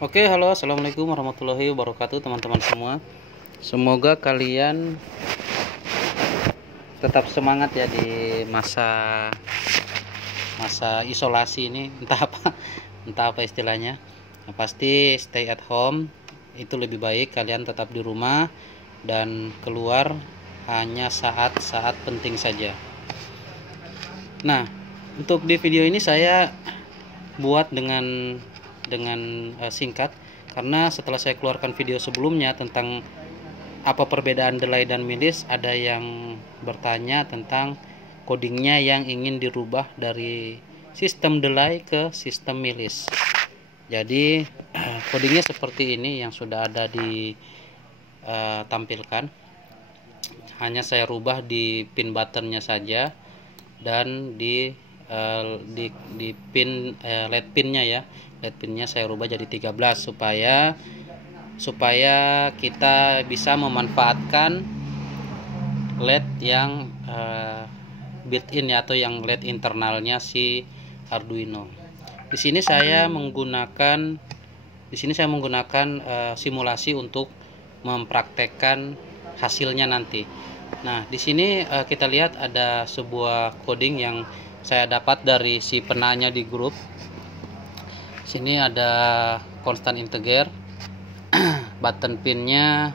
Oke, halo, assalamualaikum warahmatullahi wabarakatuh, teman-teman semua. Semoga kalian tetap semangat ya di masa isolasi ini, entah apa istilahnya. Yang pasti stay at home itu lebih baik. Kalian tetap di rumah dan keluar hanya saat-saat penting saja. Nah, untuk di video ini saya buat dengan singkat, karena setelah saya keluarkan video sebelumnya tentang apa perbedaan delay dan milis, ada yang bertanya tentang codingnya yang ingin dirubah dari sistem delay ke sistem milis. Jadi codingnya seperti ini yang sudah ada ditampilkan. Hanya saya rubah di pin buttonnya saja dan di pin LED pinnya ya. LED pinnya saya rubah jadi 13 supaya kita bisa memanfaatkan LED yang built-in ya, atau yang LED internalnya si Arduino. Di sini saya menggunakan simulasi untuk mempraktekkan hasilnya nanti. Nah, di sini kita lihat ada sebuah coding yang saya dapat dari si penanya di grup. Sini ada constant integer, button pinnya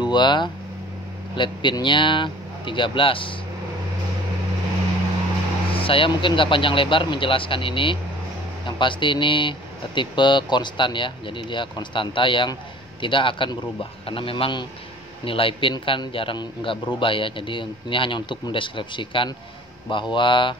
2, LED pinnya 13. Saya mungkin gak panjang lebar menjelaskan ini. Yang pasti ini tipe konstan ya, jadi dia konstanta yang tidak akan berubah, karena memang nilai pin kan jarang nggak berubah ya. Jadi ini hanya untuk mendeskripsikan bahwa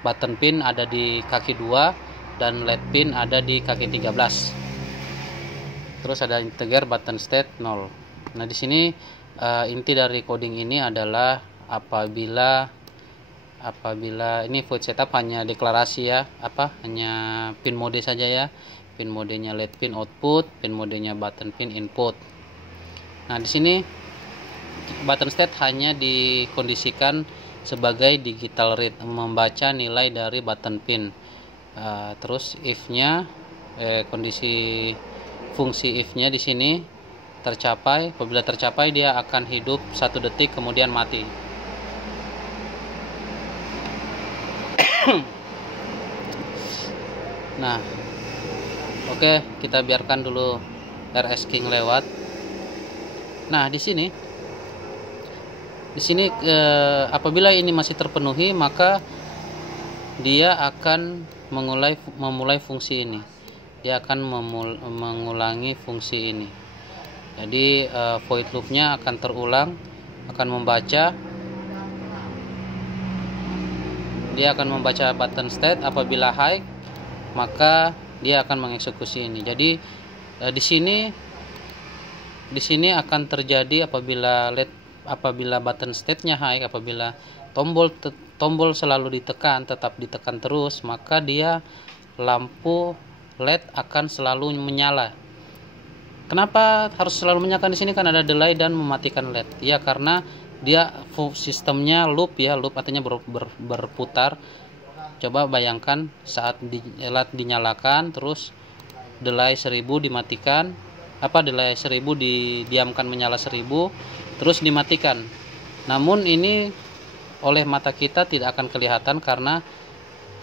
button pin ada di kaki 2 dan LED pin ada di kaki 13. Terus ada integer button state 0. Nah, di sini inti dari coding ini adalah apabila ini void setup hanya deklarasi ya, hanya pin mode saja ya. Pin modenya LED pin output, pin modenya button pin input. Nah, di sini button state hanya dikondisikan sebagai digital read, membaca nilai dari button pin. Terus if-nya, kondisi fungsi if-nya di sini tercapai. Apabila tercapai, dia akan hidup 1 detik kemudian mati. Nah, oke, kita biarkan dulu rsking lewat. Nah, di sini apabila ini masih terpenuhi, maka dia akan memulai fungsi ini. Dia akan mengulangi fungsi ini. Jadi void loop-nya akan terulang, akan membaca. Dia akan membaca button state. Apabila high, maka dia akan mengeksekusi ini. Jadi di sini akan terjadi apabila button state-nya high, apabila tombol selalu ditekan, tetap ditekan terus, maka dia lampu LED akan selalu menyala. Kenapa harus selalu menyalakan? Di sini kan ada delay dan mematikan LED. Ya, karena dia sistemnya loop ya, loop artinya berputar. Coba bayangkan saat LED dinyalakan, terus delay 1000 dimatikan, delay 1000 didiamkan menyala 1000, terus dimatikan. Namun ini oleh mata kita tidak akan kelihatan karena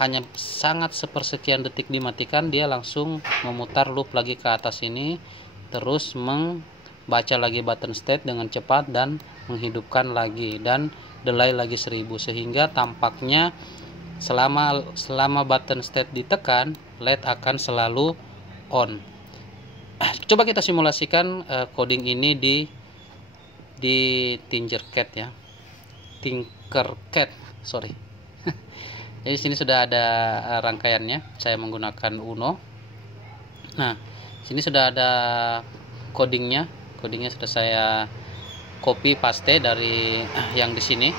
hanya sangat sepersekian detik dimatikan, dia langsung memutar loop lagi ke atas ini, terus membaca lagi button state dengan cepat dan menghidupkan lagi, dan delay lagi 1000, sehingga tampaknya selama button state ditekan, LED akan selalu on. Coba kita simulasikan coding ini di Tinkercad ya. Sorry. Jadi sini sudah ada rangkaiannya. Saya menggunakan Uno. Nah, sini sudah ada codingnya. Codingnya sudah saya copy paste dari yang di sini.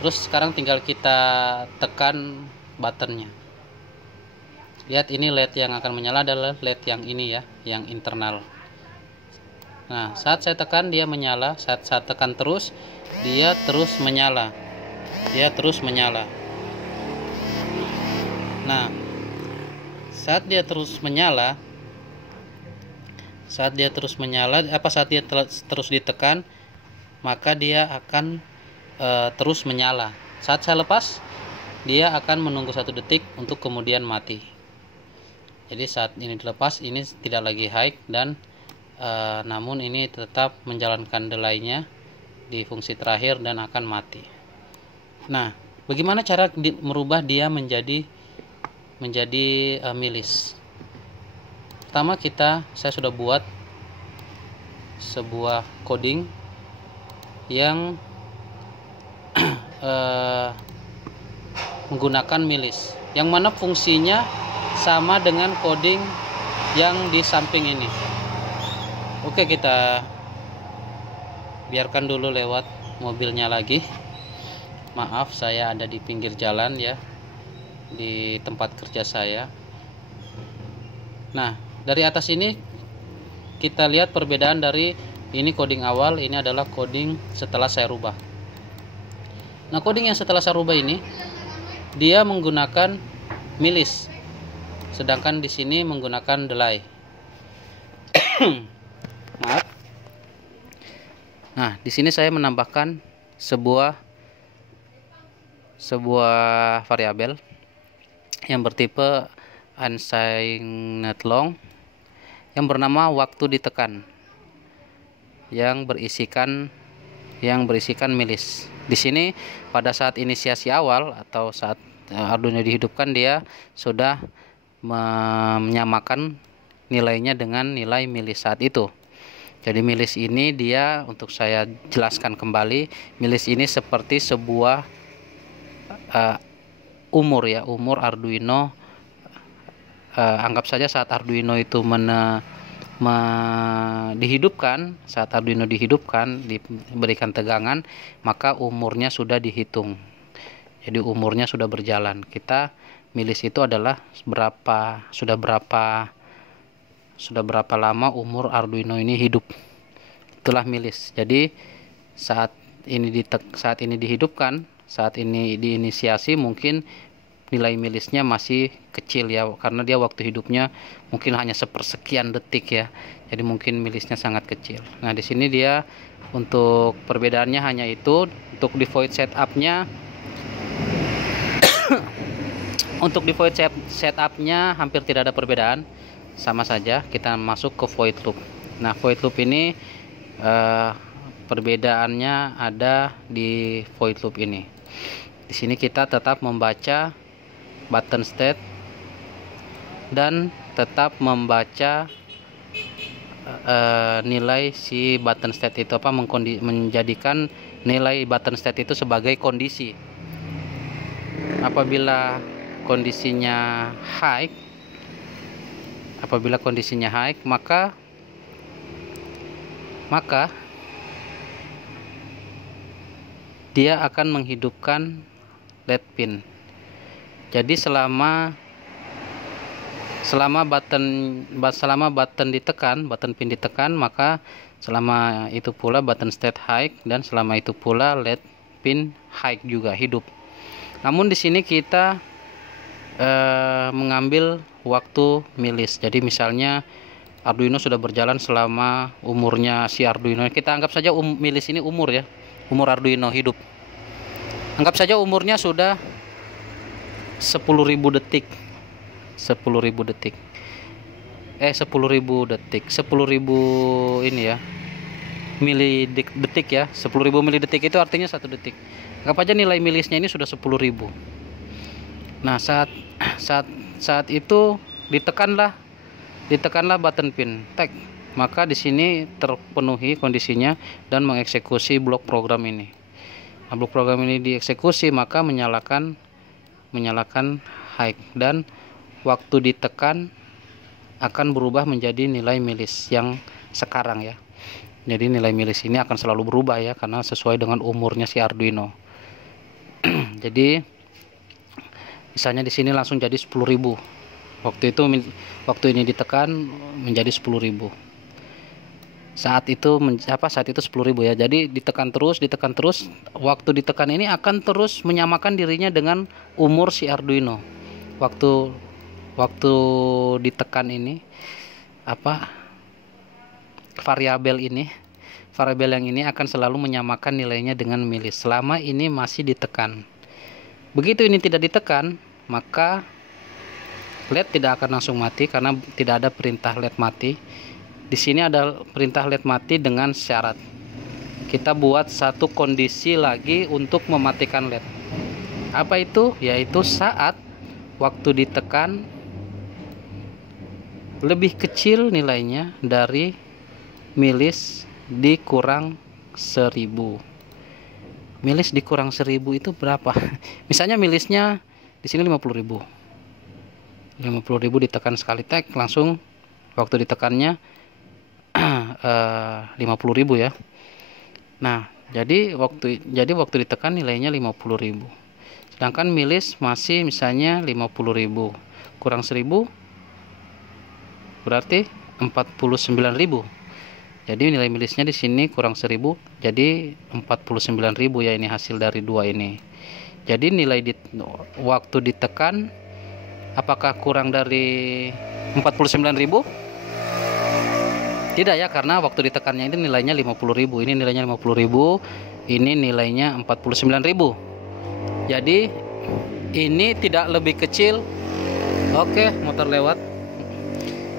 Terus sekarang tinggal kita tekan buttonnya. Lihat, ini LED yang akan menyala adalah LED yang ini ya, yang internal. Nah, saat saya tekan dia menyala, saat saya tekan terus, dia terus menyala. Nah, saat dia terus menyala, saat dia terus ditekan, maka dia akan terus menyala. Saat saya lepas, dia akan menunggu 1 detik untuk kemudian mati. Jadi saat ini dilepas, ini tidak lagi high, dan namun ini tetap menjalankan delaynya di fungsi terakhir dan akan mati. Nah, bagaimana cara merubah dia menjadi milis? Pertama, saya sudah buat sebuah coding yang menggunakan milis, yang mana fungsinya sama dengan coding yang di samping ini. Oke, kita biarkan dulu lewat mobilnya lagi. Maaf, saya ada di pinggir jalan ya, di tempat kerja saya. Nah, dari atas ini kita lihat perbedaan dari ini coding awal, ini adalah coding setelah saya rubah. Nah, coding yang setelah saya rubah ini dia menggunakan milis, sedangkan di sini menggunakan delay. Maaf. Nah, di sini saya menambahkan sebuah variabel yang bertipe unsigned long yang bernama waktu ditekan, yang berisikan milis. Di sini pada saat inisiasi awal atau saat Arduino dihidupkan, dia sudah menyamakan nilainya dengan nilai milis saat itu. Jadi milis ini dia, untuk saya jelaskan kembali, milis ini seperti sebuah umur Arduino. Anggap saja saat Arduino itu dihidupkan, diberikan tegangan, maka umurnya sudah dihitung. Jadi umurnya sudah berjalan. Milis itu adalah sudah berapa lama umur Arduino ini hidup. Itulah milis. Jadi saat ini dihidupkan, saat ini diinisiasi, mungkin nilai milisnya masih kecil ya, karena dia waktu hidupnya mungkin hanya sepersekian detik ya. Jadi mungkin milisnya sangat kecil. Nah, di sini dia untuk perbedaannya hanya itu. Untuk di void setupnya untuk di void setupnya hampir tidak ada perbedaan, sama saja. Kita masuk ke void loop. Nah, void loop ini perbedaannya ada di void loop ini. Di sini kita tetap membaca button state dan tetap membaca nilai si button state itu menjadikan nilai button state itu sebagai kondisi. Apabila kondisinya high, maka dia akan menghidupkan LED pin. Jadi selama button pin ditekan, maka selama itu pula button state high, dan selama itu pula LED pin high juga hidup. Namun di sini kita mengambil waktu milis. Jadi misalnya Arduino sudah berjalan selama umurnya si Arduino. Kita anggap saja milis ini umur ya, umur Arduino hidup. Anggap saja umurnya sudah 10.000 detik. 10.000 detik. 10.000 detik. 10.000 ini ya. Milidetik ya. 10.000 milidetik itu artinya 1 detik. Anggap aja nilai milisnya ini sudah 10.000. Nah, saat itu ditekanlah button pin tag. Maka di sini terpenuhi kondisinya dan mengeksekusi blok program ini. Nah, blok program ini dieksekusi, maka menyalakan high, dan waktu ditekan akan berubah menjadi nilai milis yang sekarang ya. Jadi nilai milis ini akan selalu berubah ya, karena sesuai dengan umurnya si Arduino. Jadi misalnya di sini langsung jadi 10.000. Waktu ini ditekan menjadi 10.000. Saat itu 10.000 ya. Jadi ditekan terus, waktu ditekan ini akan terus menyamakan dirinya dengan umur si Arduino. Waktu waktu ditekan ini variabel yang ini akan selalu menyamakan nilainya dengan milis selama ini masih ditekan. Begitu ini tidak ditekan, maka LED tidak akan langsung mati karena tidak ada perintah LED mati. Di sini ada perintah LED mati dengan syarat. Kita buat satu kondisi lagi untuk mematikan LED. Apa itu? Yaitu saat waktu ditekan lebih kecil nilainya dari milis dikurang 1000. Milis dikurang 1000 itu berapa? Misalnya milisnya di sini 50.000. 50.000 ditekan sekali tek, langsung waktu ditekannya 50.000 ya. Nah, jadi waktu ditekan nilainya 50.000. Sedangkan milis masih misalnya 50.000 kurang 1000 berarti 49.000. Jadi nilai milisnya di sini kurang 1000, jadi 49.000 ya, ini hasil dari dua ini. Jadi nilai waktu ditekan apakah kurang dari 49.000? Tidak ya, karena waktu ditekannya ini nilainya 50.000, ini nilainya 50.000, ini nilainya 49.000. Jadi ini tidak lebih kecil. Oke, motor lewat.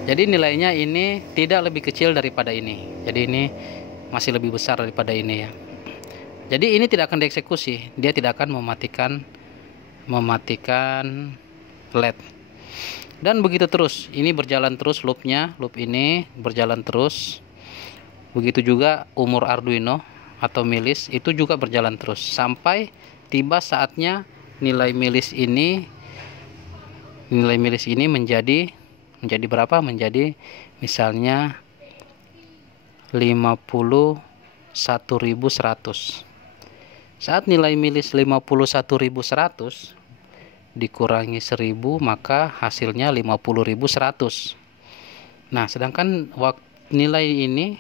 Jadi nilainya ini tidak lebih kecil daripada ini. Jadi ini masih lebih besar daripada ini ya. Jadi ini tidak akan dieksekusi, dia tidak akan mematikan LED. Dan begitu terus, ini berjalan terus loopnya, loop ini berjalan terus. Begitu juga umur Arduino atau milis itu juga berjalan terus sampai tiba saatnya nilai milis ini menjadi berapa? Menjadi misalnya 51.100. Saat nilai milis 51.100 dikurangi 1000, maka hasilnya 50.100. Nah, sedangkan nilai ini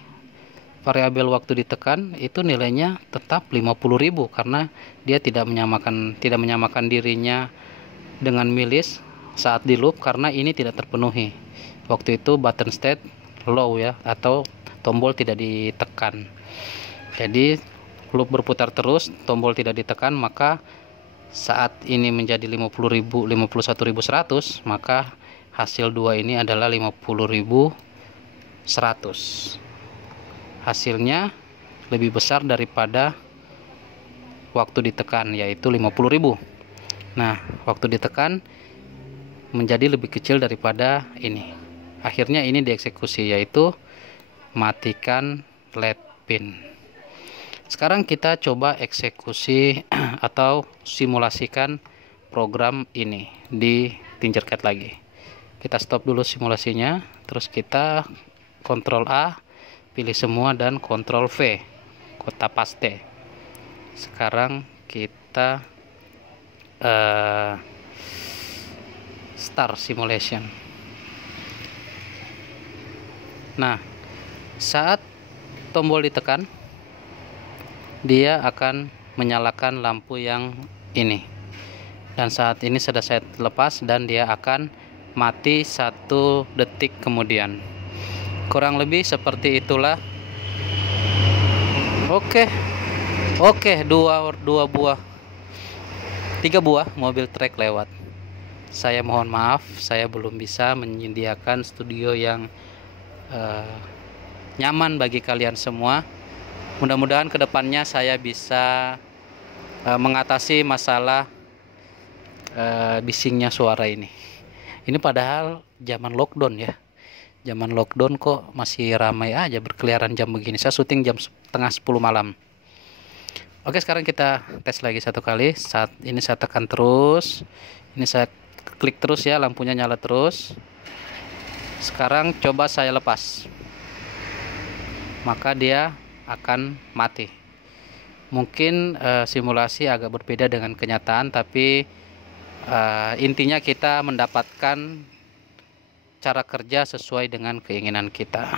variabel waktu ditekan itu nilainya tetap 50.000 karena dia tidak menyamakan dirinya dengan milis saat di loop karena ini tidak terpenuhi. Waktu itu button state low ya, atau tombol tidak ditekan. Jadi loop berputar terus, tombol tidak ditekan, maka saat ini menjadi 51.100, maka hasil dua ini adalah 50.100. Hasilnya lebih besar daripada waktu ditekan, yaitu 50.000. Nah, waktu ditekan menjadi lebih kecil daripada ini. Akhirnya ini dieksekusi, yaitu matikan LED pin. Sekarang kita coba eksekusi atau simulasikan program ini di Tinkercad lagi. Kita stop dulu simulasinya, terus kita Ctrl A, pilih semua, dan Ctrl V, kota paste. Sekarang kita start simulation. Nah, saat tombol ditekan, dia akan menyalakan lampu yang ini. Dan saat ini sudah saya lepas dan dia akan mati 1 detik kemudian. Kurang lebih seperti itulah. Oke, 3 buah mobil trek lewat. Saya mohon maaf, saya belum bisa menyediakan studio yang nyaman bagi kalian semua. Mudah-mudahan kedepannya saya bisa mengatasi masalah bisingnya suara ini. Ini padahal zaman lockdown ya. Zaman lockdown kok masih ramai aja berkeliaran jam begini. Saya syuting jam setengah 10 malam. Oke, sekarang kita tes lagi satu kali. Saat ini saya tekan terus. Ini saya klik terus ya, lampunya nyala terus. Sekarang coba saya lepas, maka dia akan mati. Mungkin simulasi agak berbeda dengan kenyataan, tapi intinya kita mendapatkan cara kerja sesuai dengan keinginan kita.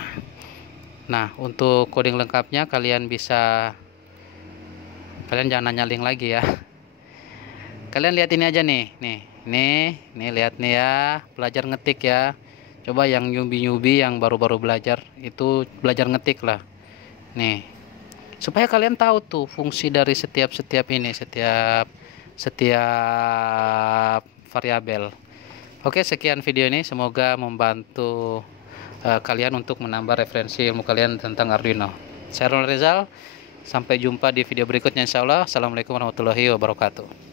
Nah, untuk coding lengkapnya kalian jangan nanya link lagi ya. Kalian lihat ini aja nih, Nih lihat nih ya, belajar ngetik ya. Coba yang nyubi-nyubi yang baru-baru belajar itu belajar ngetik lah. Nih, supaya kalian tahu tuh fungsi dari setiap ini, setiap variabel. Oke, sekian video ini, semoga membantu kalian untuk menambah referensi ilmu kalian tentang Arduino. Saya Ronald Rizal, sampai jumpa di video berikutnya insyaallah. Assalamualaikum warahmatullahi wabarakatuh.